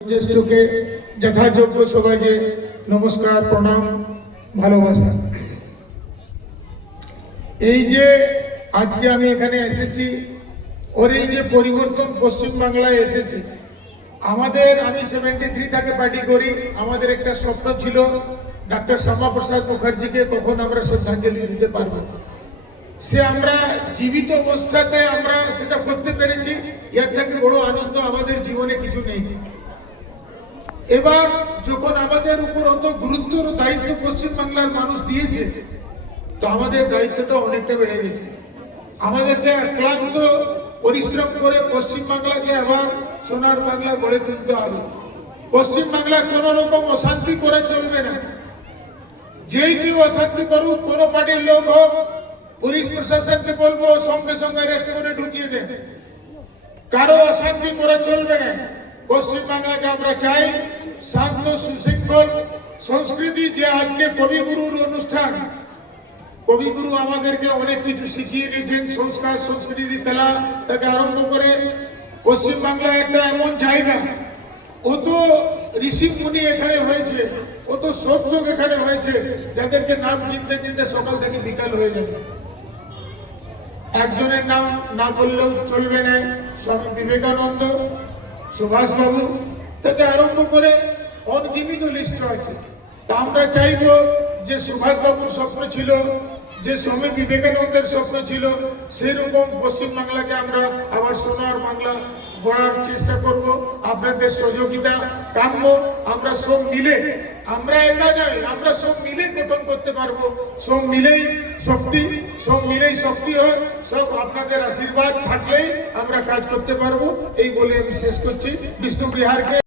জ্যেষ্ঠকে যথাযোগ্য সবাইকে নমস্কার, প্রণাম, ভালোবাসা। এই যে আজকে আমি এখানে এসেছি, ওর এই যে পরিবর্তন পশ্চিম বাংলায় এসেছে, আমাদের আমি 73 থেকে পার্টি করি। আমাদের একটা স্বপ্ন ছিল ডক্টর শ্যামাপ্রসাদ মুখার্জিকে কখন আমরা শ্রদ্ধাঞ্জলি দিতে পারবো। সে আমরা জীবিত অবস্থাতে আমরা সেটা করতে পেরেছি। এর থেকে বড় আনন্দ আমাদের জীবনে কিছু নেই। এবার যখন আমাদের উপর অত গুরুত্ব ও দায়িত্ব পশ্চিম বাংলার মানুষ দিয়েছে, তো আমাদের দায়িত্বটা অনেকটা বেড়ে গেছে। আমাদেরকে ক্লান্ত পরিশ্রম করে পশ্চিম বাংলাকে আবার সোনার বাংলা গড়ে তুলতে হবে। পশ্চিম বাংলা কোন রকম অশান্তি করে চলবে না। যেই কেউ অশান্তি করুক, কোনো পার্টির লোক হোক, পুলিশ প্রশাসনকে বলবো সঙ্গে সঙ্গে অ্যারেস্ট করে ঢুকিয়ে দেন। কারো অশান্তি করে চলবে না। পশ্চিম বাংলাকে আমরা চাই শান্ত সুশৃঙ্খল সংস্কৃতি। যে আজকে কবিগুরুর অনুষ্ঠান, কবিগুরু আমাদেরকে অনেক কিছু শিখিয়ে গেছেন, সংস্কার সংস্কৃতি খেলা থেকে আরম্ভ করে। পশ্চিম বাংলা একটা এমন জায়গা, অত ঋষি মুনি এখানে হয়েছে, অত সৎ লোক এখানে হয়েছে, যাদেরকে নাম কিনতে কিনতে সকাল থেকে বিকাল হয়ে যাবে। একজনের নাম না বললেও চলবে না। স্বামী বিবেকানন্দ, সুভাষ বাবু থেকে আরম্ভ করে অগণিত লিস্ট আছে। তা আমরা চাইব যে সুভাষ বাবুর স্বপ্ন ছিল, যে স্বামী বিবেকানন্দের স্বপ্ন ছিল, সেরকম পশ্চিম বাংলাকে আমরা আবার সোনার বাংলা গড়ার চেষ্টা করব। আপনাদের সহযোগিতা কাম্য। আমরা সব মিলে, আমরা একা নয়, আমরা সব মিলে গঠন করতে পারবো। সব মিলেই শক্তি, সব মিলেই শক্তি হয়। সব আপনাদের আশীর্বাদ থাকলেই আমরা কাজ করতে পারবো। এই বলে আমি শেষ করছি। বিষ্ণু বিহারকে